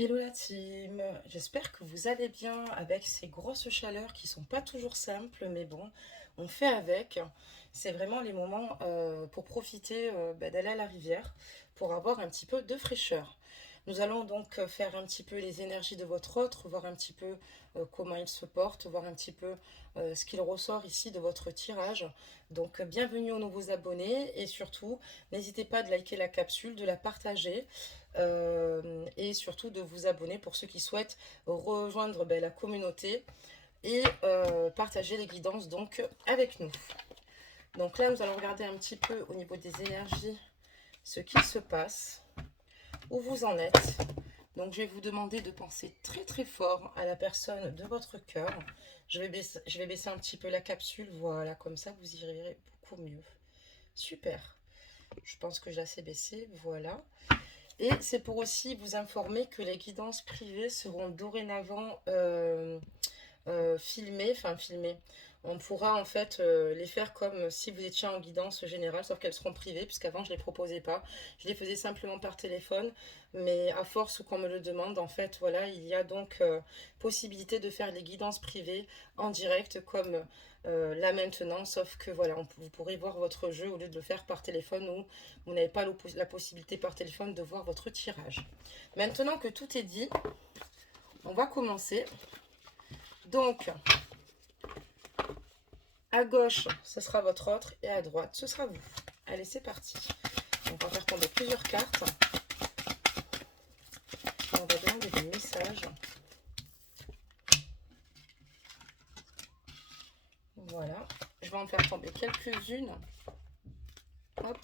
Hello la team, j'espère que vous allez bien avec ces grosses chaleurs qui sont pas toujours simples, mais bon, on fait avec. C'est vraiment les moments pour profiter d'aller à la rivière pour avoir un petit peu de fraîcheur. Nous allons donc faire un petit peu les énergies de votre autre, voir un petit peu comment il se porte, voir un petit peu ce qu'il ressort ici de votre tirage. Donc bienvenue aux nouveaux abonnés et surtout n'hésitez pas de liker la capsule, de la partager et surtout de vous abonner pour ceux qui souhaitent rejoindre la communauté et partager les guidances donc avec nous. Donc là, nous allons regarder un petit peu au niveau des énergies ce qu'il se passe, où vous en êtes. Donc je vais vous demander de penser très très fort à la personne de votre cœur. Je vais baisser un petit peu la capsule, voilà, comme ça vous y verrez beaucoup mieux. Super. Je pense que je l'ai assez baissé, voilà. Et c'est pour aussi vous informer que les guidances privées seront dorénavant filmées. On pourra en fait les faire comme si vous étiez en guidance générale, sauf qu'elles seront privées, puisqu'avant je ne les proposais pas. Je les faisais simplement par téléphone, mais à force qu'on me le demande, en fait, voilà, il y a donc possibilité de faire les guidances privées en direct comme là maintenant, sauf que voilà, vous pourrez voir votre jeu au lieu de le faire par téléphone ou vous n'avez pas la possibilité par téléphone de voir votre tirage. Maintenant que tout est dit, on va commencer. Donc, à gauche, ce sera votre autre et à droite, ce sera vous. Allez, c'est parti. On va faire tomber plusieurs cartes. On va demander des messages. Voilà. Je vais en faire tomber quelques-unes. Hop.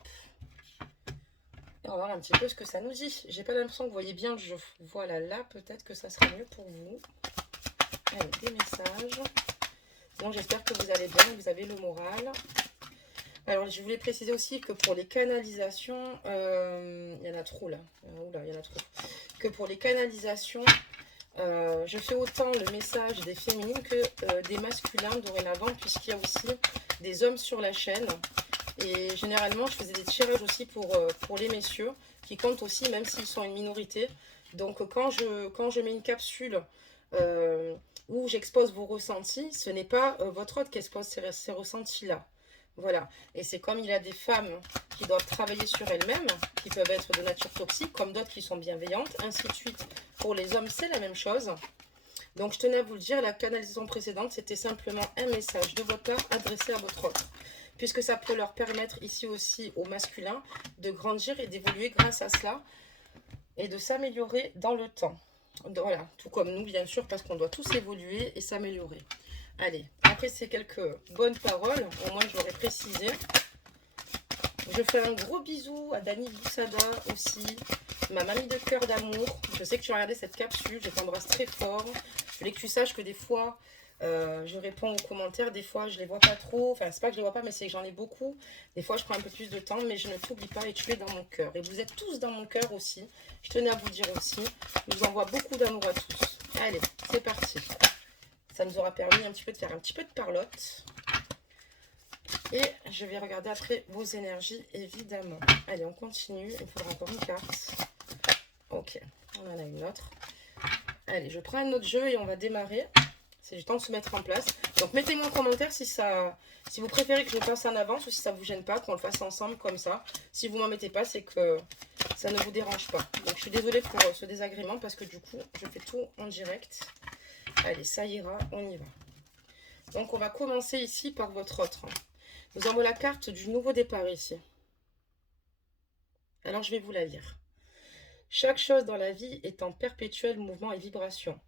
Et on va voir un petit peu ce que ça nous dit. J'ai pas l'impression que vous voyez bien le jeu. Voilà, là, peut-être que ça sera mieux pour vous. Allez, des messages. Donc, j'espère que vous allez bien, que vous avez le moral. Alors, je voulais préciser aussi que pour les canalisations, il y en a trop là. Oula, il y en a trop. Que pour les canalisations, je fais autant le message des féminines que des masculins dorénavant, puisqu'il y a aussi des hommes sur la chaîne. Et généralement, je faisais des tirages aussi pour les messieurs, qui comptent aussi, même s'ils sont une minorité. Donc, quand je mets une capsule où j'expose vos ressentis, ce n'est pas votre hôte qui expose ces ressentis-là. Voilà. Et c'est comme il y a des femmes qui doivent travailler sur elles-mêmes, qui peuvent être de nature toxique, comme d'autres qui sont bienveillantes, ainsi de suite. Pour les hommes, c'est la même chose. Donc, je tenais à vous le dire, la canalisation précédente, c'était simplement un message de votre part adressé à votre autre. Puisque ça peut leur permettre ici aussi aux masculins de grandir et d'évoluer grâce à cela et de s'améliorer dans le temps. Voilà, tout comme nous, bien sûr, parce qu'on doit tous évoluer et s'améliorer. Allez, après ces quelques bonnes paroles, au moins je l'aurais précisé. Je fais un gros bisou à Dani Boussada aussi, ma mamie de cœur d'amour. Je sais que tu as regardé cette capsule, je t'embrasse très fort. Je voulais que tu saches que des fois, je réponds aux commentaires, des fois je les vois pas trop. Enfin, c'est pas que je les vois pas, mais c'est que j'en ai beaucoup. Des fois, je prends un peu plus de temps, mais je ne t'oublie pas et tu es dans mon cœur. Et vous êtes tous dans mon cœur aussi. Je tenais à vous dire aussi. Je vous envoie beaucoup d'amour à tous. Allez, c'est parti. Ça nous aura permis un petit peu de faire un petit peu de parlotte. Et je vais regarder après vos énergies, évidemment. Allez, on continue. Il faudra encore une carte. Ok, on en a une autre. Allez, je prends un autre jeu et on va démarrer. C'est du temps de se mettre en place. Donc, mettez-moi en commentaire si vous préférez que je passe en avance ou si ça ne vous gêne pas, qu'on le fasse ensemble comme ça. Si vous m'en mettez pas, c'est que ça ne vous dérange pas. Donc, je suis désolée pour ce désagrément parce que du coup, je fais tout en direct. Allez, ça ira, on y va. Donc, on va commencer ici par votre autre. Nous avons la carte du nouveau départ ici. Alors, je vais vous la lire. Chaque chose dans la vie est en perpétuel mouvement et vibration,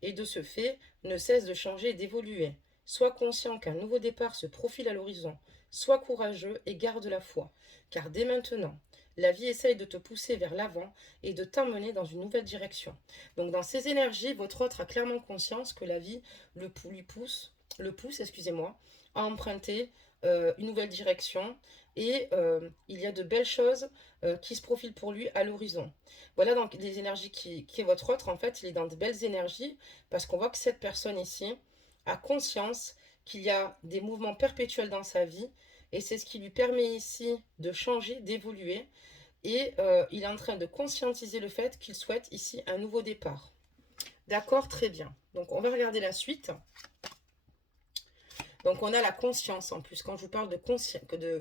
et de ce fait ne cesse de changer et d'évoluer. Sois conscient qu'un nouveau départ se profile à l'horizon. Sois courageux et garde la foi, car dès maintenant, la vie essaye de te pousser vers l'avant et de t'emmener dans une nouvelle direction. Donc dans ces énergies, votre autre a clairement conscience que la vie le pousse, excusez-moi, à emprunter une nouvelle direction et il y a de belles choses qui se profilent pour lui à l'horizon. Voilà donc les énergies qui est votre autre. En fait, il est dans de belles énergies parce qu'on voit que cette personne ici a conscience qu'il y a des mouvements perpétuels dans sa vie et c'est ce qui lui permet ici de changer, d'évoluer Et il est en train de conscientiser le fait qu'il souhaite ici un nouveau départ. D'accord, très bien. Donc, on va regarder la suite. Donc, on a la conscience en plus. Quand je vous parle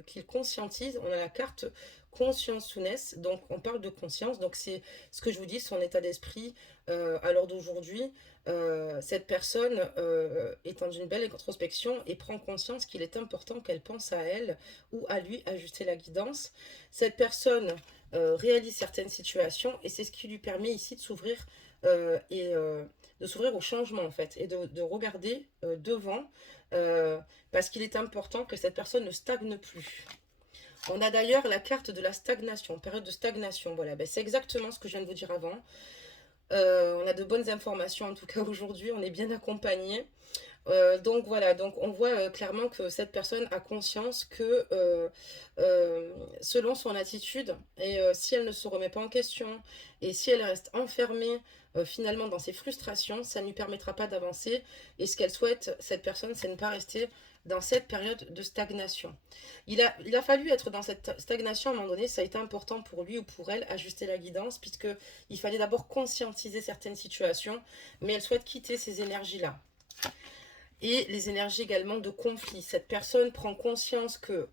qu'il conscientise, on a la carte consciousness. Donc, on parle de conscience. Donc, c'est ce que je vous dis, son état d'esprit à l'heure d'aujourd'hui. Cette personne est dans une belle introspection et prend conscience qu'il est important qu'elle pense à elle ou à lui, ajuster la guidance. Cette personne réalise certaines situations et c'est ce qui lui permet ici de s'ouvrir de s'ouvrir au changement en fait et de regarder devant parce qu'il est important que cette personne ne stagne plus. On a d'ailleurs la carte de la stagnation, période de stagnation. Voilà, ben, c'est exactement ce que je viens de vous dire avant. On a de bonnes informations en tout cas aujourd'hui, on est bien accompagné. Donc voilà, donc on voit clairement que cette personne a conscience que selon son attitude, et si elle ne se remet pas en question, et si elle reste enfermée finalement dans ses frustrations, ça ne lui permettra pas d'avancer. Et ce qu'elle souhaite, cette personne, c'est ne pas rester dans cette période de stagnation. Il a fallu être dans cette stagnation à un moment donné, ça a été important pour lui ou pour elle, ajuster la guidance, puisqu'il fallait d'abord conscientiser certaines situations, mais elle souhaite quitter ces énergies-là. Et les énergies également de conflit. Cette personne prend conscience que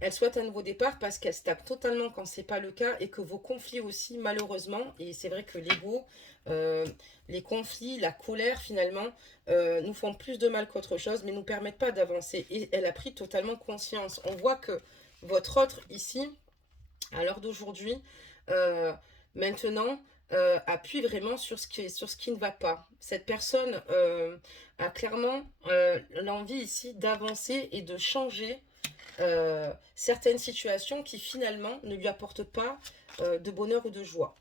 elle souhaite un nouveau départ parce qu'elle stagne totalement quand ce n'est pas le cas et que vos conflits aussi, malheureusement, et c'est vrai que l'ego, les conflits, la colère finalement, nous font plus de mal qu'autre chose, mais ne nous permettent pas d'avancer. Et elle a pris totalement conscience. On voit que votre autre ici, à l'heure d'aujourd'hui, maintenant, appuie vraiment sur ce qui ne va pas. Cette personne a clairement l'envie ici d'avancer et de changer certaines situations qui finalement ne lui apportent pas de bonheur ou de joie.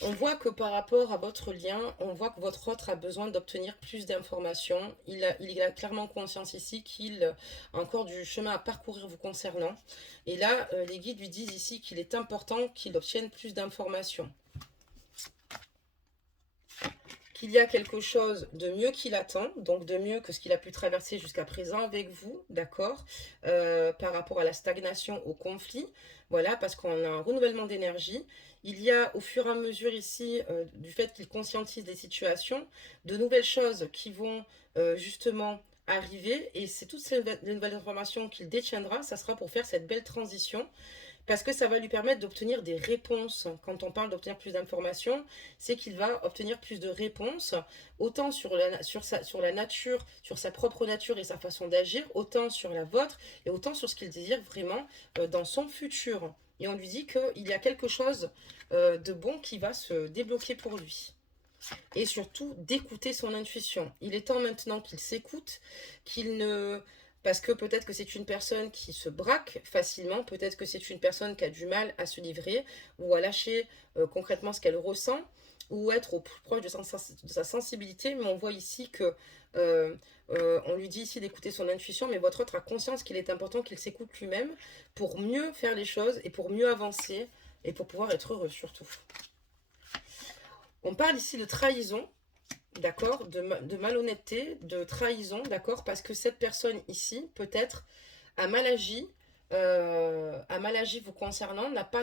On voit que par rapport à votre lien, on voit que votre autre a besoin d'obtenir plus d'informations. Il a clairement conscience ici qu'il a encore du chemin à parcourir vous concernant. Et là, les guides lui disent ici qu'il est important qu'il obtienne plus d'informations. Qu'il y a quelque chose de mieux qui l'attend, donc de mieux que ce qu'il a pu traverser jusqu'à présent avec vous, d'accord, par rapport à la stagnation, au conflit, voilà, parce qu'on a un renouvellement d'énergie. Il y a au fur et à mesure ici, du fait qu'il conscientise des situations, de nouvelles choses qui vont justement arriver, et c'est toutes ces nouvelles informations qu'il détiendra, ça sera pour faire cette belle transition, parce que ça va lui permettre d'obtenir des réponses. Quand on parle d'obtenir plus d'informations, c'est qu'il va obtenir plus de réponses, autant sur la nature, sur sa propre nature et sa façon d'agir, autant sur la vôtre, et autant sur ce qu'il désire vraiment dans son futur. Et on lui dit qu'il y a quelque chose de bon qui va se débloquer pour lui. Et surtout, d'écouter son intuition. Il est temps maintenant qu'il s'écoute, qu'il ne... Parce que peut-être que c'est une personne qui se braque facilement, peut-être que c'est une personne qui a du mal à se livrer ou à lâcher concrètement ce qu'elle ressent ou être au plus proche de sa sensibilité. Mais on voit ici que on lui dit ici d'écouter son intuition, mais votre autre a conscience qu'il est important qu'il s'écoute lui-même pour mieux faire les choses et pour mieux avancer et pour pouvoir être heureux surtout. On parle ici de trahison. D'accord, de malhonnêteté, de trahison, d'accord, parce que cette personne ici, peut-être, a mal agi vous concernant, n'a pas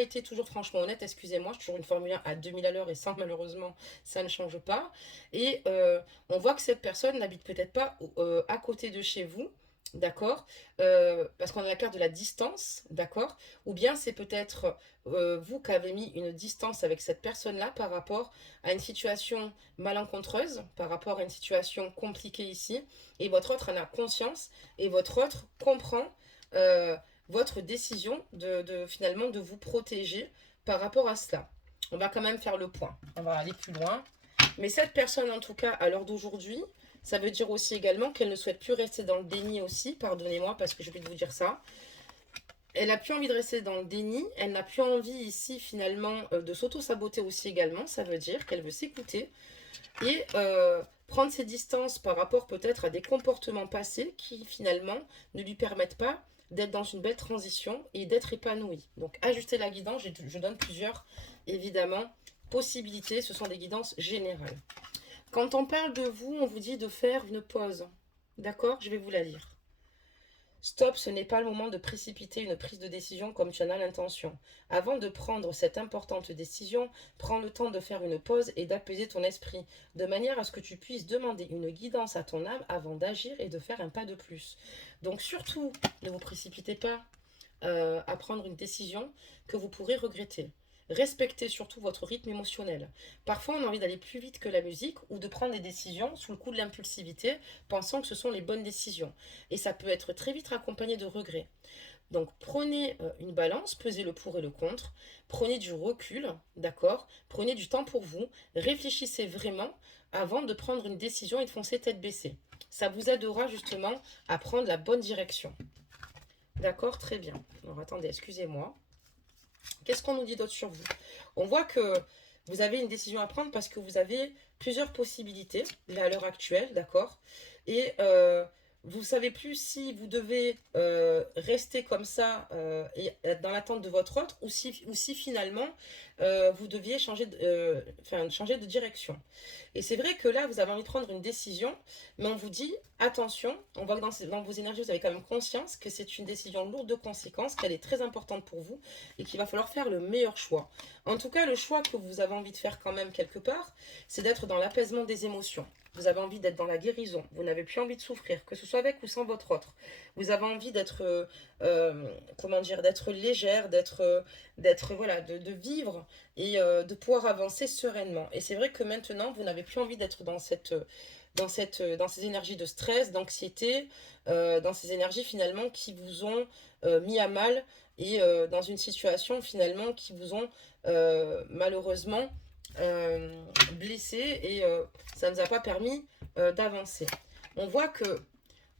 été toujours franchement honnête, excusez-moi, je suis toujours une Formule 1 à 2000 à l'heure et ça, malheureusement, ça ne change pas. Et on voit que cette personne n'habite peut-être pas à côté de chez vous, d'accord, parce qu'on a la carte de la distance, d'accord, ou bien c'est peut-être vous qui avez mis une distance avec cette personne-là par rapport à une situation malencontreuse, par rapport à une situation compliquée ici, et votre autre en a conscience, et votre autre comprend votre décision finalement de vous protéger par rapport à cela. On va quand même faire le point, on va aller plus loin. Mais cette personne, en tout cas, à l'heure d'aujourd'hui, ça veut dire aussi également qu'elle ne souhaite plus rester dans le déni aussi, pardonnez-moi parce que j'ai oublié de vous dire ça. Elle n'a plus envie de rester dans le déni, elle n'a plus envie ici finalement de s'auto-saboter aussi également, ça veut dire qu'elle veut s'écouter et prendre ses distances par rapport peut-être à des comportements passés qui finalement ne lui permettent pas d'être dans une belle transition et d'être épanouie. Donc ajuster la guidance, je donne plusieurs évidemment possibilités, ce sont des guidances générales. Quand on parle de vous, on vous dit de faire une pause. D'accord? Je vais vous la lire. Stop, ce n'est pas le moment de précipiter une prise de décision comme tu en as l'intention. Avant de prendre cette importante décision, prends le temps de faire une pause et d'apaiser ton esprit, de manière à ce que tu puisses demander une guidance à ton âme avant d'agir et de faire un pas de plus. Donc surtout, ne vous précipitez pas à prendre une décision que vous pourrez regretter. Respectez surtout votre rythme émotionnel. Parfois, on a envie d'aller plus vite que la musique ou de prendre des décisions sous le coup de l'impulsivité, pensant que ce sont les bonnes décisions. Et ça peut être très vite accompagné de regrets. Donc, prenez une balance, pesez le pour et le contre, prenez du recul, d'accord? Prenez du temps pour vous, réfléchissez vraiment avant de prendre une décision et de foncer tête baissée. Ça vous aidera justement à prendre la bonne direction. D'accord, très bien. Alors attendez, excusez-moi. Qu'est-ce qu'on nous dit d'autre sur vous? On voit que vous avez une décision à prendre parce que vous avez plusieurs possibilités là, à l'heure actuelle, d'accord? Et vous ne savez plus si vous devez rester comme ça et être dans l'attente de votre autre ou si finalement vous deviez changer de direction. Et c'est vrai que là, vous avez envie de prendre une décision, mais on vous dit, attention, on voit que dans vos énergies, vous avez quand même conscience que c'est une décision lourde de conséquences, qu'elle est très importante pour vous et qu'il va falloir faire le meilleur choix. En tout cas, le choix que vous avez envie de faire quand même quelque part, c'est d'être dans l'apaisement des émotions. Vous avez envie d'être dans la guérison. Vous n'avez plus envie de souffrir, que ce soit avec ou sans votre autre. Vous avez envie d'être, comment dire, d'être légère, voilà, de vivre et de pouvoir avancer sereinement. Et c'est vrai que maintenant, vous n'avez plus envie d'être dans ces énergies de stress, d'anxiété, dans ces énergies finalement qui vous ont mis à mal et dans une situation finalement qui vous ont malheureusement blessé et ça ne nous a pas permis d'avancer. On voit que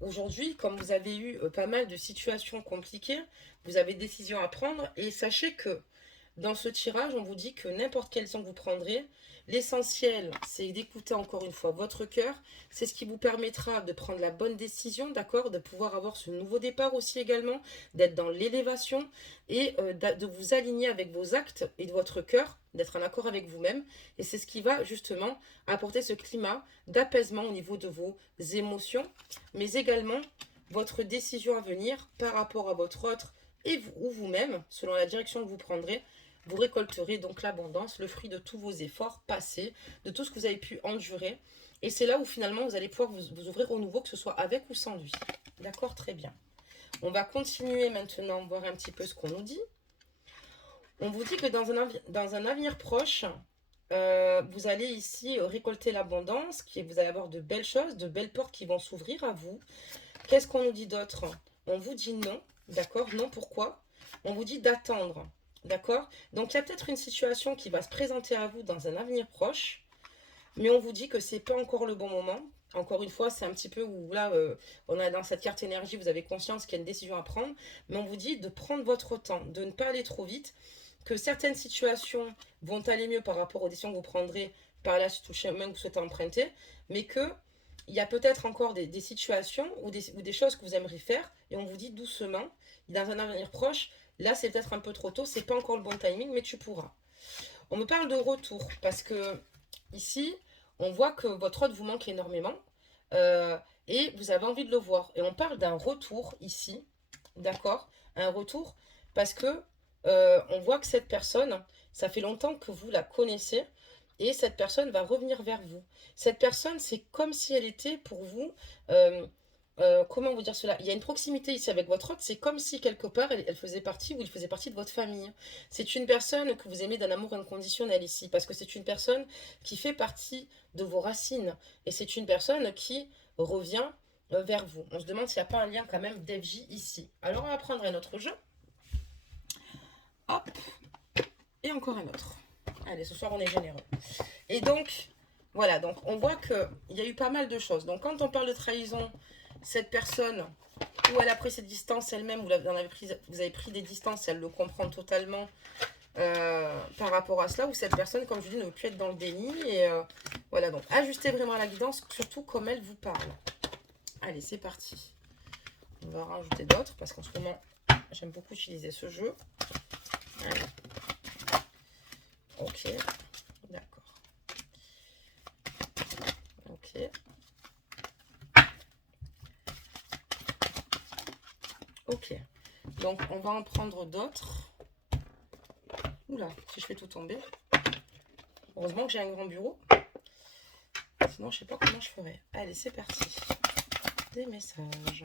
aujourd'hui, comme vous avez eu pas mal de situations compliquées, vous avez des décisions à prendre et sachez que dans ce tirage, on vous dit que n'importe quelle décision que vous prendrez, l'essentiel, c'est d'écouter encore une fois votre cœur. C'est ce qui vous permettra de prendre la bonne décision, d'accord? De pouvoir avoir ce nouveau départ aussi également, d'être dans l'élévation et de vous aligner avec vos actes et de votre cœur, d'être en accord avec vous-même. Et c'est ce qui va justement apporter ce climat d'apaisement au niveau de vos émotions, mais également votre décision à venir par rapport à votre autre et vous, ou vous-même, selon la direction que vous prendrez. Vous récolterez donc l'abondance, le fruit de tous vos efforts passés, de tout ce que vous avez pu endurer. Et c'est là où finalement vous allez pouvoir vous ouvrir au nouveau, que ce soit avec ou sans lui. D'accord, très bien. On va continuer maintenant, voir un petit peu ce qu'on nous dit. On vous dit que dans un avenir proche, vous allez ici récolter l'abondance, vous allez avoir de belles choses, de belles portes qui vont s'ouvrir à vous. Qu'est-ce qu'on nous dit d'autre? On vous dit non, d'accord? Non, pourquoi? On vous dit d'attendre. D'accord? Donc il y a peut-être une situation qui va se présenter à vous dans un avenir proche, mais on vous dit que c'est pas encore le bon moment. Encore une fois, c'est un petit peu où là, on a dans cette carte énergie, vous avez conscience qu'il y a une décision à prendre, mais on vous dit de prendre votre temps, de ne pas aller trop vite, que certaines situations vont aller mieux par rapport aux décisions que vous prendrez par la suite, au chemin que vous souhaitez emprunter, mais que il y a peut-être encore des situations ou des choses que vous aimeriez faire, et on vous dit doucement, dans un avenir proche, là c'est peut-être un peu trop tôt, c'est pas encore le bon timing, mais tu pourras. On me parle de retour, parce que ici, on voit que votre hôte vous manque énormément, et vous avez envie de le voir. Et on parle d'un retour ici, d'accord? Un retour, parce que on voit que cette personne, ça fait longtemps que vous la connaissez, et cette personne va revenir vers vous. Cette personne, c'est comme si elle était pour vous, comment vous dire cela? Il y a une proximité ici avec votre hôte, c'est comme si quelque part elle faisait partie ou il faisait partie de votre famille. C'est une personne que vous aimez d'un amour inconditionnel ici, parce que c'est une personne qui fait partie de vos racines, et c'est une personne qui revient vers vous. On se demande s'il n'y a pas un lien quand même d'FJ ici. Alors on va prendre un autre jeu. Hop, et encore un autre. Allez, ce soir on est généreux. Et donc, voilà, donc on voit qu'il y a eu pas mal de choses. Donc quand on parle de trahison, cette personne, où elle a pris ses distances elle-même, vous avez pris des distances, elle le comprend totalement par rapport à cela, ou cette personne, comme je dis, ne veut plus être dans le déni. Et voilà, donc ajustez vraiment la guidance, surtout comme elle vous parle. Allez, c'est parti. On va rajouter d'autres, parce qu'en ce moment, j'aime beaucoup utiliser ce jeu. Allez. Ok, d'accord. Ok. Ok. Donc, on va en prendre d'autres. Oula, si je fais tout tomber. Heureusement que j'ai un grand bureau. Sinon, je sais pas comment je ferais. Allez, c'est parti. Des messages.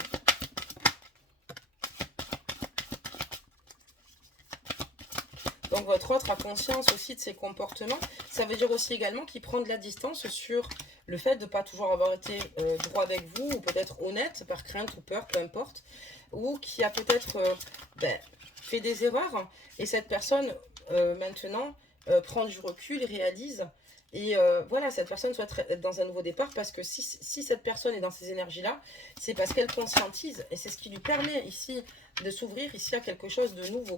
Donc, votre autre a conscience aussi de ses comportements. Ça veut dire aussi également qu'il prend de la distance sur le fait de ne pas toujours avoir été droit avec vous, ou peut-être honnête, par crainte ou peur, peu importe. Ou qui a peut-être fait des erreurs. Et cette personne, maintenant, prend du recul, réalise. Et voilà, cette personne souhaite être dans un nouveau départ, parce que si cette personne est dans ces énergies-là, c'est parce qu'elle conscientise. Et c'est ce qui lui permet ici de s'ouvrir ici à quelque chose de nouveau.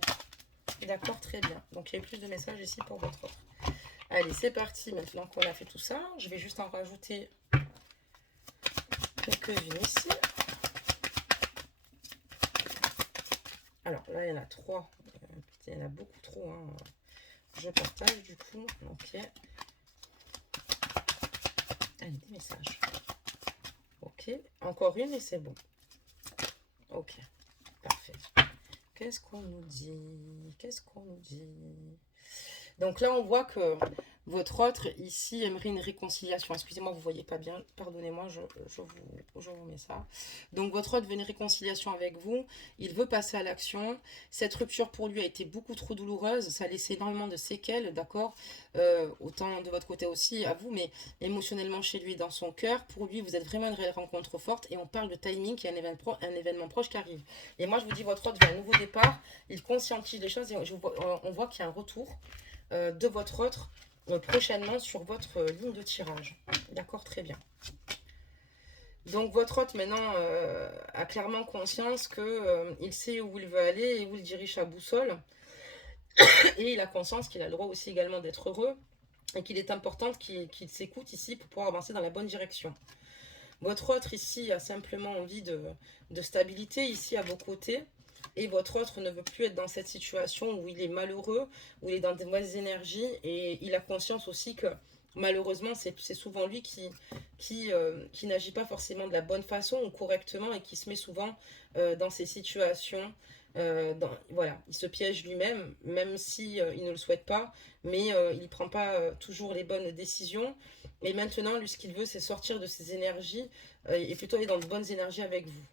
D'accord, très bien. Donc, il y a eu plus de messages ici pour votre autre. Allez, c'est parti. Maintenant qu'on a fait tout ça, je vais juste en rajouter quelques-unes ici. Alors, là, il y en a 3. Il y en a beaucoup trop. Hein. Je partage, du coup. Ok. Allez, des messages. Ok. Encore une et c'est bon. Ok. Parfait. Qu'est-ce qu'on nous dit? Qu'est-ce qu'on nous dit? Donc là, on voit que votre autre, ici, aimerait une réconciliation. Excusez-moi, vous ne voyez pas bien. Pardonnez-moi, je vous mets ça. Donc, votre autre veut une réconciliation avec vous. Il veut passer à l'action. Cette rupture, pour lui, a été beaucoup trop douloureuse. Ça a laissé énormément de séquelles, d'accord, autant de votre côté aussi, à vous, mais émotionnellement chez lui, dans son cœur. Pour lui, vous êtes vraiment une réelle rencontre forte. Et on parle de timing, qui est un événement proche qui arrive. Et moi, je vous dis, votre autre veut un nouveau départ. Il conscientise les choses et on voit qu'il y a un retour de votre autre prochainement sur votre ligne de tirage. D'accord, très bien. Donc votre hôte maintenant a clairement conscience que il sait où il veut aller et où il dirige sa boussole. Et il a conscience qu'il a le droit aussi également d'être heureux et qu'il est important qu'il s'écoute ici pour pouvoir avancer dans la bonne direction. Votre autre ici a simplement envie de stabilité ici à vos côtés. Et votre autre ne veut plus être dans cette situation où il est malheureux, où il est dans des mauvaises énergies. Et il a conscience aussi que malheureusement, c'est souvent lui qui n'agit pas forcément de la bonne façon ou correctement et qui se met souvent dans ces situations. Voilà, il se piège lui-même, même si il ne le souhaite pas, mais il ne prend pas toujours les bonnes décisions. Et maintenant, lui, ce qu'il veut, c'est sortir de ses énergies et plutôt aller dans de bonnes énergies avec vous.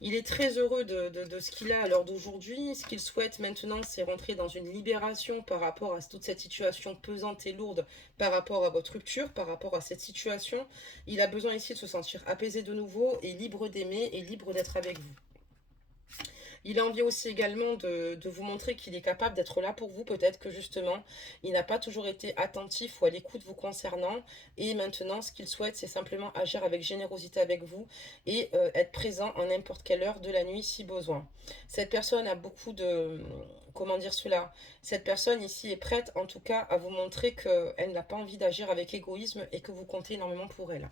Il est très heureux de ce qu'il a à l'heure d'aujourd'hui. Ce qu'il souhaite maintenant, c'est rentrer dans une libération par rapport à toute cette situation pesante et lourde, par rapport à votre rupture, par rapport à cette situation. Il a besoin ici de se sentir apaisé de nouveau et libre d'aimer et libre d'être avec vous. Il a envie aussi également de vous montrer qu'il est capable d'être là pour vous. Peut-être que justement, il n'a pas toujours été attentif ou à l'écoute vous concernant. Et maintenant, ce qu'il souhaite, c'est simplement agir avec générosité avec vous et être présent à n'importe quelle heure de la nuit si besoin. Cette personne a beaucoup de... Comment dire cela? Cette personne ici est prête en tout cas à vous montrer qu'elle n'a pas envie d'agir avec égoïsme et que vous comptez énormément pour elle.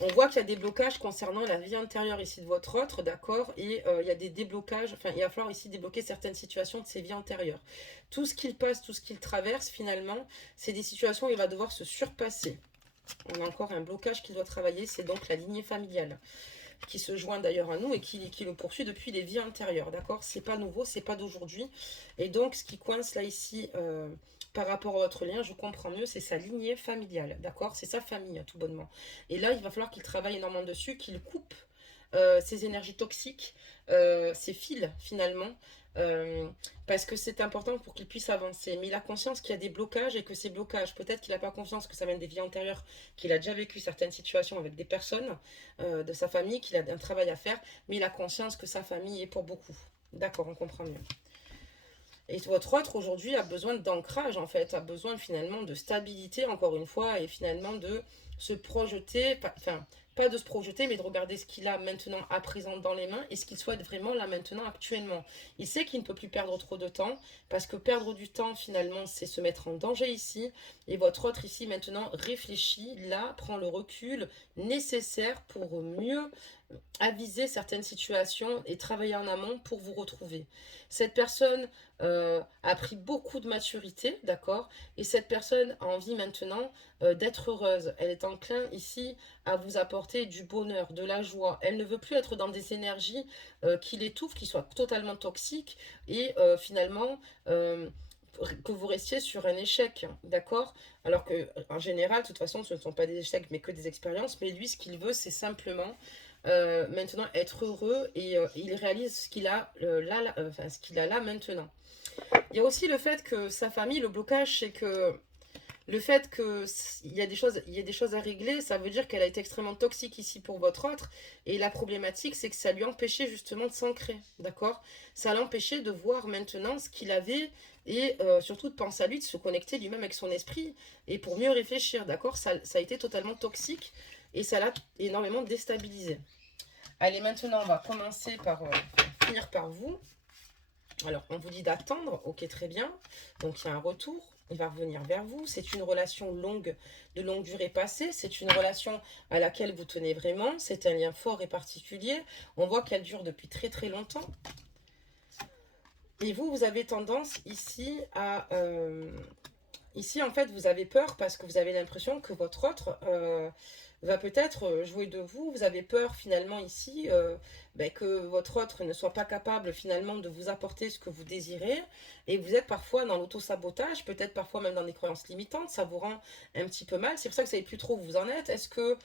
On voit qu'il y a des blocages concernant la vie intérieure ici de votre autre, d'accord? Et il y a des déblocages, enfin il va falloir ici débloquer certaines situations de ses vies antérieures. Tout ce qu'il passe, tout ce qu'il traverse finalement, c'est des situations où il va devoir se surpasser. On a encore un blocage qu'il doit travailler, c'est donc la lignée familiale, qui se joint d'ailleurs à nous et qui le poursuit depuis les vies antérieures, d'accord? C'est pas nouveau, c'est pas d'aujourd'hui. Et donc ce qui coince là ici... par rapport à votre lien, je comprends mieux, c'est sa lignée familiale, d'accord? C'est sa famille, tout bonnement. Et là, il va falloir qu'il travaille énormément dessus, qu'il coupe ses énergies toxiques, ses fils, finalement, parce que c'est important pour qu'il puisse avancer. Mais il a conscience qu'il y a des blocages et que ces blocages, peut-être qu'il n'a pas conscience que ça vient des vies antérieures, qu'il a déjà vécu certaines situations avec des personnes de sa famille, qu'il a un travail à faire, mais il a conscience que sa famille est pour beaucoup. D'accord, on comprend mieux. Et votre autre aujourd'hui a besoin d'ancrage en fait, a besoin finalement de stabilité encore une fois et finalement de se projeter, enfin pas de se projeter mais de regarder ce qu'il a maintenant à présent dans les mains et ce qu'il souhaite vraiment là maintenant actuellement. Il sait qu'il ne peut plus perdre trop de temps parce que perdre du temps finalement c'est se mettre en danger ici et votre autre ici maintenant réfléchit, là prend le recul nécessaire pour mieux aviser certaines situations et travailler en amont pour vous retrouver. Cette personne a pris beaucoup de maturité, d'accord? Et cette personne a envie maintenant d'être heureuse. Elle est enclin ici à vous apporter du bonheur, de la joie. Elle ne veut plus être dans des énergies qui l'étouffent, qui soient totalement toxiques et finalement que vous restiez sur un échec, d'accord? Alors que en général, de toute façon, ce ne sont pas des échecs mais que des expériences. Mais lui, ce qu'il veut, c'est simplement maintenant être heureux et il réalise ce qu'il a enfin, ce qu'il a là maintenant. Il y a aussi le fait que sa famille, le blocage, c'est que le fait qu'il y a des choses à régler, ça veut dire qu'elle a été extrêmement toxique ici pour votre autre. Et la problématique, c'est que ça lui empêchait justement de s'ancrer, d'accord? Ça l'empêchait de voir maintenant ce qu'il avait et surtout de penser à lui, de se connecter lui-même avec son esprit et pour mieux réfléchir, d'accord? Ça a été totalement toxique et ça l'a énormément déstabilisé. Allez, maintenant, on va commencer par finir par vous. Alors, on vous dit d'attendre, ok, très bien. Donc, il y a un retour, il va revenir vers vous. C'est une relation longue, de longue durée passée. C'est une relation à laquelle vous tenez vraiment. C'est un lien fort et particulier. On voit qu'elle dure depuis très très longtemps. Et vous, vous avez tendance ici à... ici, en fait, vous avez peur parce que vous avez l'impression que votre autre va peut-être jouer de vous. Vous avez peur finalement ici que votre autre ne soit pas capable finalement de vous apporter ce que vous désirez. Et vous êtes parfois dans l'auto-sabotage, peut-être parfois même dans des croyances limitantes. Ça vous rend un petit peu mal. C'est pour ça que vous ne savez plus trop où vous en êtes. Est-ce que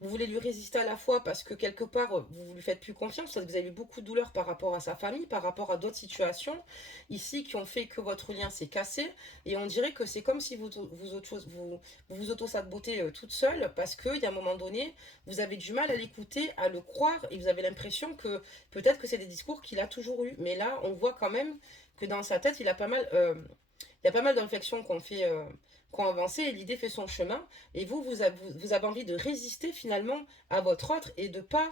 vous voulez lui résister à la fois parce que quelque part vous lui faites plus confiance, parce que vous avez eu beaucoup de douleur par rapport à sa famille, par rapport à d'autres situations ici qui ont fait que votre lien s'est cassé. Et on dirait que c'est comme si vous auto-sabotez toute seule parce qu'il y a un moment donné, vous avez du mal à l'écouter, à le croire et vous avez l'impression que peut-être que c'est des discours qu'il a toujours eu. Mais là, on voit quand même que dans sa tête, il y a pas mal de réflexions qu'on avancé et l'idée fait son chemin. Et vous avez envie de résister finalement à votre autre et de pas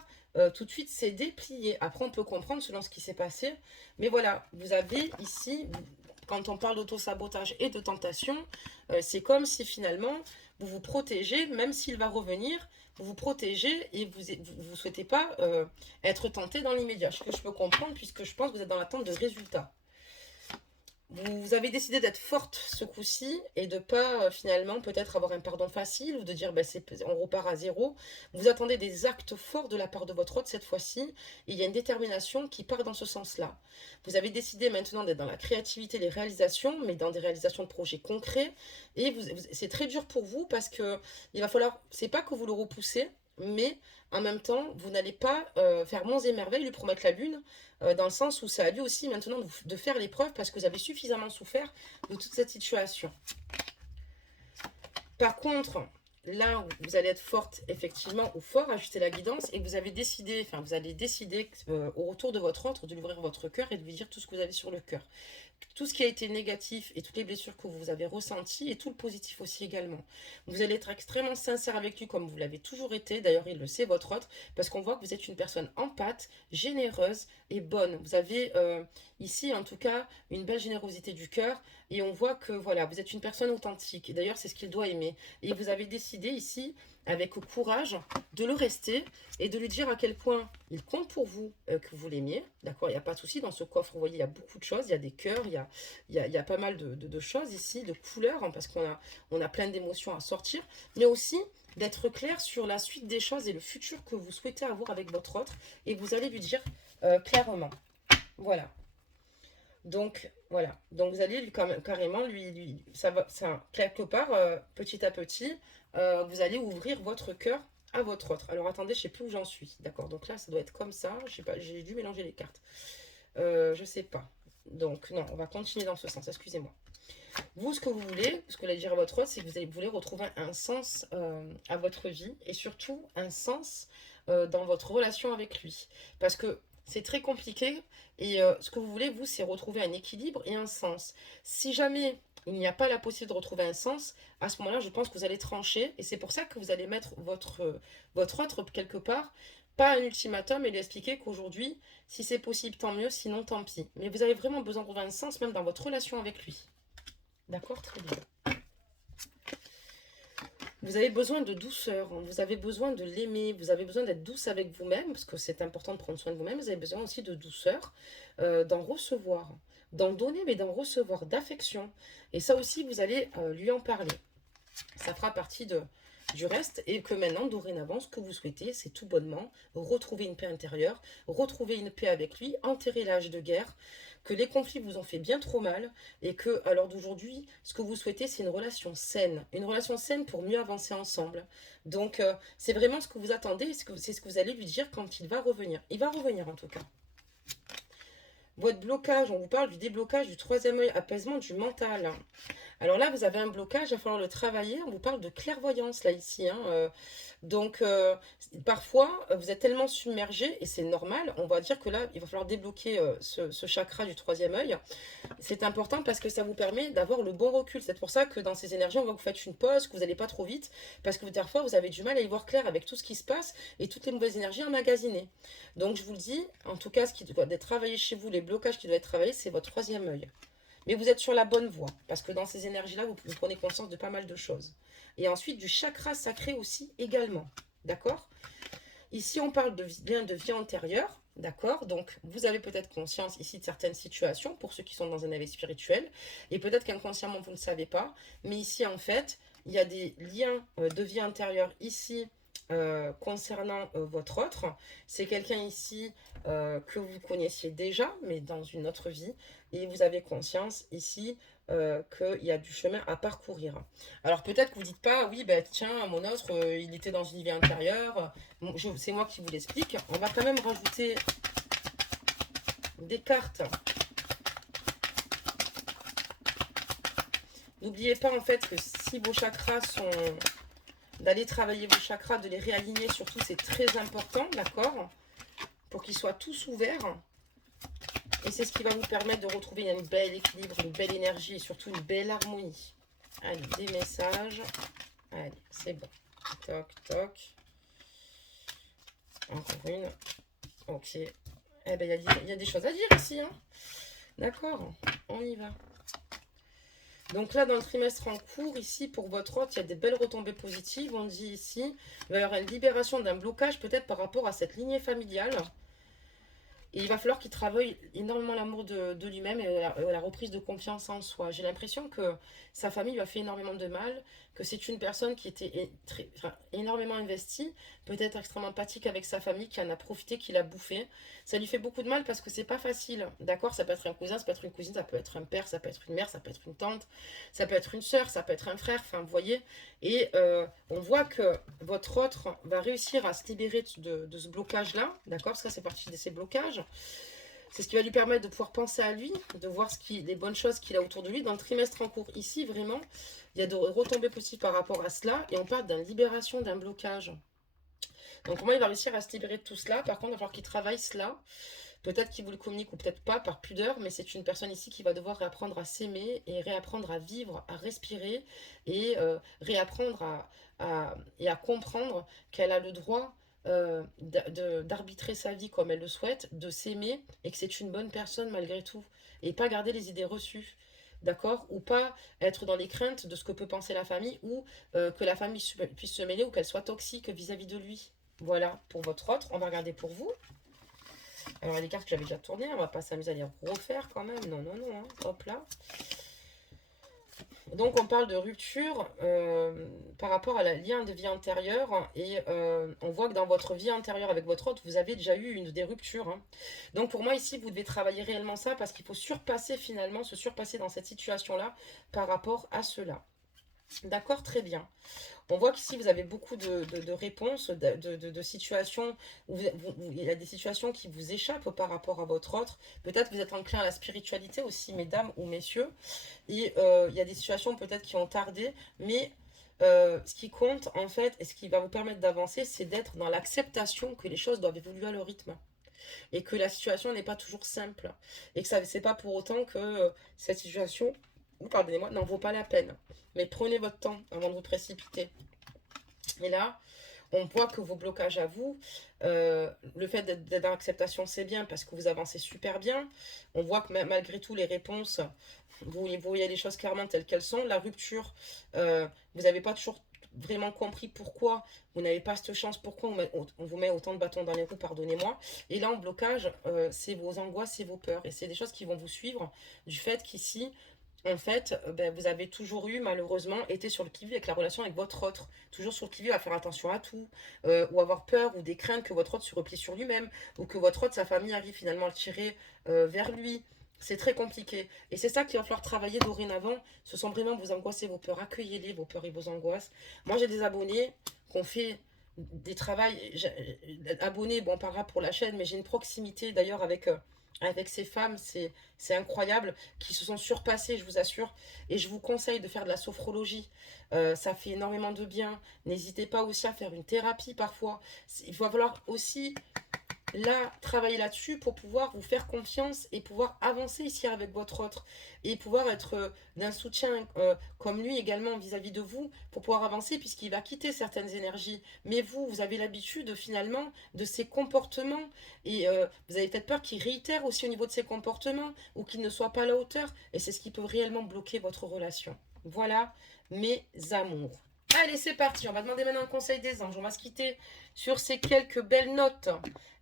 tout de suite céder, plier. Après, on peut comprendre selon ce qui s'est passé. Mais voilà, vous avez ici, quand on parle d'auto-sabotage et de tentation, c'est comme si finalement vous vous protégez, même s'il va revenir, vous vous protégez et vous souhaitez pas être tenté dans l'immédiat. Ce que je peux comprendre puisque je pense que vous êtes dans l'attente de résultats. Vous avez décidé d'être forte ce coup-ci et de pas finalement peut-être avoir un pardon facile ou de dire on repart à zéro. Vous attendez des actes forts de la part de votre hôte cette fois-ci et il y a une détermination qui part dans ce sens-là. Vous avez décidé maintenant d'être dans la créativité, les réalisations, mais dans des réalisations de projets concrets et c'est très dur pour vous parce que il va falloir, c'est pas que vous le repoussez, mais en même temps, vous n'allez pas faire monts et merveilles, lui promettre la lune, dans le sens où c'est à lui aussi maintenant de faire l'épreuve parce que vous avez suffisamment souffert de toute cette situation. Par contre, là où vous allez être forte, effectivement, ou fort, ajuster la guidance, et vous avez décidé, enfin, vous allez décider au retour de votre autre de lui ouvrir votre cœur et de lui dire tout ce que vous avez sur le cœur. Tout ce qui a été négatif et toutes les blessures que vous avez ressenties et tout le positif aussi également. Vous allez être extrêmement sincère avec lui comme vous l'avez toujours été. D'ailleurs, il le sait, votre autre, parce qu'on voit que vous êtes une personne empathe, généreuse et bonne. Vous avez ici, en tout cas, une belle générosité du cœur et on voit que voilà, vous êtes une personne authentique. Et d'ailleurs, c'est ce qu'il doit aimer. Et vous avez décidé ici, avec courage, de le rester et de lui dire à quel point il compte pour vous, que vous l'aimiez. D'accord, il n'y a pas de souci. Dans ce coffre, vous voyez, il y a beaucoup de choses. Il y a des cœurs, il y a pas mal de choses ici, de couleurs, hein, parce on a plein d'émotions à sortir. Mais aussi d'être clair sur la suite des choses et le futur que vous souhaitez avoir avec votre autre. Et vous allez lui dire clairement. Voilà. Donc, voilà. Donc, vous allez lui carrément, quelque part, petit à petit, vous allez ouvrir votre cœur à votre autre. Alors, attendez, je ne sais plus où j'en suis. D'accord. Donc là, ça doit être comme ça. Je sais pas, j'ai dû mélanger les cartes. Je sais pas. Donc, non, on va continuer dans ce sens. Excusez-moi. Vous, ce que vous voulez, ce que vous allez dire à votre autre, c'est que vous voulez retrouver un sens à votre vie et surtout un sens dans votre relation avec lui. Parce que c'est très compliqué et ce que vous voulez, vous, c'est retrouver un équilibre et un sens. Si jamais il n'y a pas la possibilité de retrouver un sens, à ce moment-là, je pense que vous allez trancher et c'est pour ça que vous allez mettre votre autre quelque part, pas un ultimatum et lui expliquer qu'aujourd'hui, si c'est possible, tant mieux, sinon tant pis. Mais vous avez vraiment besoin de trouver un sens même dans votre relation avec lui. D'accord, très bien. Vous avez besoin de douceur, hein. Vous avez besoin de l'aimer, vous avez besoin d'être douce avec vous-même, parce que c'est important de prendre soin de vous-même. Vous avez besoin aussi de douceur, d'en recevoir, d'en donner, mais d'en recevoir, d'affection. Et ça aussi, vous allez lui en parler. Ça fera partie du reste, et que maintenant, dorénavant, ce que vous souhaitez, c'est tout bonnement retrouver une paix intérieure, retrouver une paix avec lui, enterrer l'âge de guerre, que les conflits vous ont fait bien trop mal, et que, à l'heure d'aujourd'hui, ce que vous souhaitez, c'est une relation saine pour mieux avancer ensemble. Donc, c'est vraiment ce que vous attendez, c'est ce que vous allez lui dire quand il va revenir. Il va revenir, en tout cas. Votre blocage, on vous parle du déblocage du troisième œil, apaisement du mental. Alors là, vous avez un blocage, il va falloir le travailler. On vous parle de clairvoyance, là, ici. Hein. Donc, parfois, vous êtes tellement submergé, et c'est normal, on va dire que là, il va falloir débloquer ce chakra du troisième œil. C'est important parce que ça vous permet d'avoir le bon recul. C'est pour ça que dans ces énergies, on voit que vous faites une pause, que vous n'allez pas trop vite, parce que parfois, vous avez du mal à y voir clair avec tout ce qui se passe et toutes les mauvaises énergies emmagasinées. Donc, je vous le dis, en tout cas, ce qui doit être travaillé chez vous, les blocages qui doivent être travaillés, c'est votre troisième œil. Mais vous êtes sur la bonne voie, parce que dans ces énergies-là, vous prenez conscience de pas mal de choses. Et ensuite, du chakra sacré aussi, également. D'accord? Ici, on parle de lien de vie antérieure. D'accord? Donc, vous avez peut-être conscience ici de certaines situations, pour ceux qui sont dans un éveil spirituel. Et peut-être qu'inconsciemment, vous ne le savez pas. Mais ici, en fait, il y a des liens de vie intérieure ici, concernant votre autre. C'est quelqu'un ici que vous connaissiez déjà, mais dans une autre vie. Et vous avez conscience ici qu'il y a du chemin à parcourir. Alors peut-être que vous ne dites pas, oui, ben, tiens, mon autre, il était dans une vie intérieure. C'est moi qui vous l'explique. On va quand même rajouter des cartes. N'oubliez pas en fait que si vos chakras sont... d'aller travailler vos chakras, de les réaligner surtout, c'est très important, d'accord? Pour qu'ils soient tous ouverts. Et c'est ce qui va vous permettre de retrouver un bel équilibre, une belle énergie et surtout une belle harmonie. Allez, des messages. Allez, c'est bon. Toc, toc. Encore une. Ok. Eh bien, il y a des choses à dire ici. Hein. D'accord, on y va. Donc là, dans le trimestre en cours, ici, pour votre hôte, il y a des belles retombées positives. On dit ici, il va y avoir une libération d'un blocage peut-être par rapport à cette lignée familiale. Et il va falloir qu'il travaille énormément l'amour de lui-même et la reprise de confiance en soi. J'ai l'impression que sa famille lui a fait énormément de mal, que c'est une personne qui était énormément investie, peut-être extrêmement empathique avec sa famille, qui en a profité, qui l'a bouffé. Ça lui fait beaucoup de mal parce que c'est pas facile. D'accord? Ça peut être un cousin, ça peut être une cousine, ça peut être un père, ça peut être une mère, ça peut être une tante, ça peut être une sœur, ça peut être un frère, enfin, vous voyez. Et on voit que votre autre va réussir à se libérer de ce blocage-là. D'accord? Ça, c'est partie de ces blocages. C'est ce qui va lui permettre de pouvoir penser à lui, de voir les bonnes choses qu'il a autour de lui. Dans le trimestre en cours, ici, vraiment, il y a de retombées possibles par rapport à cela. Et on parle d'une libération, d'un blocage. Donc, comment il va réussir à se libérer de tout cela? Par contre, il va falloir qu'il travaille cela. Peut-être qu'il vous le communique ou peut-être pas, par pudeur, mais c'est une personne ici qui va devoir réapprendre à s'aimer et réapprendre à vivre, à respirer et réapprendre et à comprendre qu'elle a le droit d'arbitrer sa vie comme elle le souhaite, de s'aimer et que c'est une bonne personne malgré tout. Et pas garder les idées reçues. D'accord? Ou pas être dans les craintes de ce que peut penser la famille ou que la famille puisse se mêler ou qu'elle soit toxique vis-à-vis de lui. Voilà pour votre autre. On va regarder pour vous. Alors, les cartes que j'avais déjà tournées, on va pas s'amuser à les refaire quand même. Non, non, non. Hein. Hop là. Donc, on parle de rupture par rapport à la lien de vie antérieure. Et on voit que dans votre vie antérieure avec votre autre, vous avez déjà eu des ruptures. Hein. Donc, pour moi, ici, vous devez travailler réellement ça parce qu'il faut surpasser finalement, se surpasser dans cette situation-là par rapport à cela. D'accord, très bien. On voit qu'ici, vous avez beaucoup de réponses, de situations, où il y a des situations qui vous échappent par rapport à votre autre. Peut-être que vous êtes enclin à la spiritualité aussi, mesdames ou messieurs. Et il y a des situations peut-être qui ont tardé, mais ce qui compte, en fait, et ce qui va vous permettre d'avancer, c'est d'être dans l'acceptation que les choses doivent évoluer à leur rythme. Et que la situation n'est pas toujours simple. Et que c'est pas pour autant que cette situation, pardonnez-moi, n'en vaut pas la peine. Mais prenez votre temps avant de vous précipiter. Et là, on voit que vos blocages à vous, le fait d'être dans l'acceptation, c'est bien parce que vous avancez super bien. On voit que malgré tout, les réponses, vous voyez les choses clairement telles qu'elles sont. La rupture, vous n'avez pas toujours vraiment compris pourquoi vous n'avez pas cette chance, pourquoi on vous met autant de bâtons dans les roues, pardonnez-moi. Et là, en blocage, c'est vos angoisses, c'est vos peurs. Et c'est des choses qui vont vous suivre du fait qu'ici, en fait, ben, vous avez toujours eu, malheureusement, été sur le qui-vive avec la relation avec votre autre. Toujours sur le qui-vive à faire attention à tout, ou avoir peur ou des craintes que votre autre se replie sur lui-même, ou que votre autre, sa famille, arrive finalement à le tirer vers lui. C'est très compliqué. Et c'est ça qu'il va falloir travailler dorénavant. Ce sont vraiment vos angoisses et vos peurs. Accueillez-les, vos peurs et vos angoisses. Moi, j'ai des abonnés qui ont fait des travails. Abonnés, bon, on parlera pour la chaîne, mais j'ai une proximité d'ailleurs avec ces femmes, c'est incroyable, qui se sont surpassées, je vous assure. Et je vous conseille de faire de la sophrologie. Ça fait énormément de bien. N'hésitez pas aussi à faire une thérapie parfois. Il va falloir aussi là, travailler là-dessus pour pouvoir vous faire confiance et pouvoir avancer ici avec votre autre et pouvoir être d'un soutien comme lui également vis-à-vis de vous pour pouvoir avancer puisqu'il va quitter certaines énergies. Mais vous, vous avez l'habitude finalement de ses comportements et vous avez peut-être peur qu'il réitère aussi au niveau de ses comportements ou qu'il ne soit pas à la hauteur et c'est ce qui peut réellement bloquer votre relation. Voilà mes amours. Allez, c'est parti. On va demander maintenant un conseil des anges. On va se quitter sur ces quelques belles notes.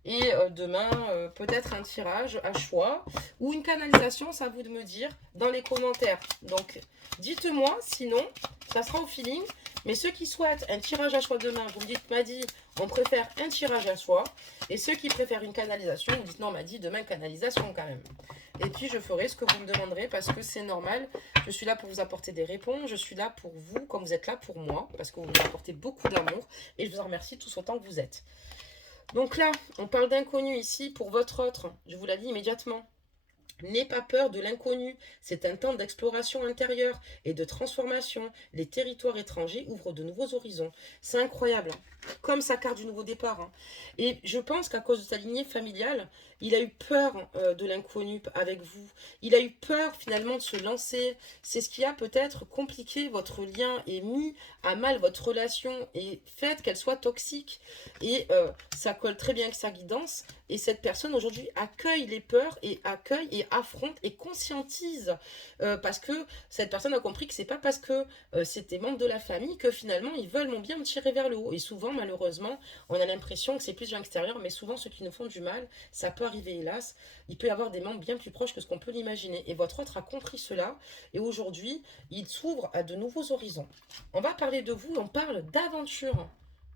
Et demain, peut-être un tirage à choix ou une canalisation, c'est à vous de me dire dans les commentaires. Donc, dites-moi, sinon, ça sera au feeling. Mais ceux qui souhaitent un tirage à choix demain, vous me dites, Maddy, on préfère un tirage à choix. Et ceux qui préfèrent une canalisation, vous dites, non, Maddy, demain, canalisation quand même. Et puis, je ferai ce que vous me demanderez parce que c'est normal. Je suis là pour vous apporter des réponses. Je suis là pour vous, comme vous êtes là pour moi, parce que vous m'apportez beaucoup d'amour. Et je vous en remercie tous autant que vous êtes. Donc là, on parle d'inconnu ici pour votre autre. Je vous l'ai dit immédiatement. N'aie pas peur de l'inconnu. C'est un temps d'exploration intérieure et de transformation. Les territoires étrangers ouvrent de nouveaux horizons. C'est incroyable. Comme sa carte du nouveau départ. Hein. Et je pense qu'à cause de sa lignée familiale, il a eu peur de l'inconnu avec vous. Il a eu peur finalement de se lancer. C'est ce qui a peut-être compliqué votre lien et mis à mal votre relation et fait qu'elle soit toxique. Et ça colle très bien avec sa guidance. Et cette personne aujourd'hui accueille les peurs et accueille et affronte et conscientise parce que cette personne a compris que c'est pas parce que c'était membre de la famille que finalement ils veulent mon bien me tirer vers le haut. Et souvent, malheureusement, on a l'impression que c'est plus de l'extérieur, mais souvent ceux qui nous font du mal, ça peut arriver hélas. Il peut y avoir des membres bien plus proches que ce qu'on peut l'imaginer. Et votre autre a compris cela et aujourd'hui, il s'ouvre à de nouveaux horizons. On va parler de vous, on parle d'aventure.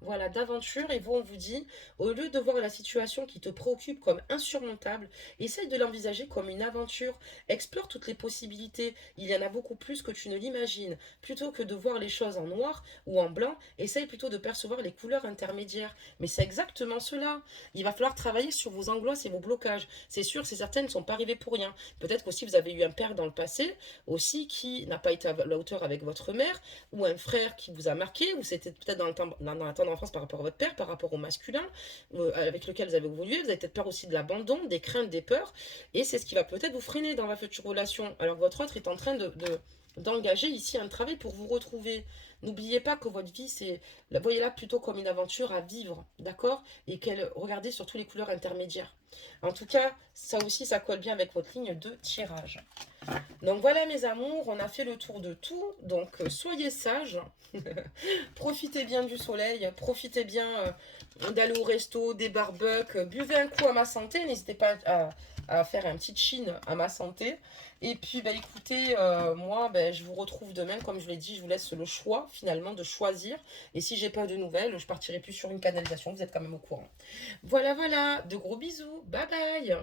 Voilà, d'aventure, et vous, on vous dit, au lieu de voir la situation qui te préoccupe comme insurmontable, essaye de l'envisager comme une aventure, explore toutes les possibilités, il y en a beaucoup plus que tu ne l'imagines. Plutôt que de voir les choses en noir ou en blanc, essaye plutôt de percevoir les couleurs intermédiaires. Mais c'est exactement cela. Il va falloir travailler sur vos angoisses et vos blocages. C'est sûr, ces certaines ne sont pas arrivées pour rien. Peut-être qu'aussi vous avez eu un père dans le passé, aussi qui n'a pas été à la hauteur avec votre mère, ou un frère qui vous a marqué, ou c'était peut-être dans la d'enfance par rapport à votre père, par rapport au masculin avec lequel vous avez évolué. Vous avez peut-être peur aussi de l'abandon, des craintes, des peurs. Et c'est ce qui va peut-être vous freiner dans la future relation. Alors que votre autre est en train d'engager ici un travail pour vous retrouver. N'oubliez pas que votre vie, voyez-la plutôt comme une aventure à vivre, d'accord? Et qu'elle, regardez surtout les couleurs intermédiaires. En tout cas, ça aussi, ça colle bien avec votre ligne de tirage. Donc voilà mes amours, on a fait le tour de tout, donc soyez sages, profitez bien du soleil, profitez bien d'aller au resto, des barbecues, buvez un coup à ma santé, n'hésitez pas à faire un petit chin à ma santé. Et puis bah, écoutez, moi bah, je vous retrouve demain, comme je l'ai dit, je vous laisse le choix finalement de choisir. Et si j'ai pas de nouvelles, je partirai plus sur une canalisation, vous êtes quand même au courant. Voilà, voilà, de gros bisous, bye bye.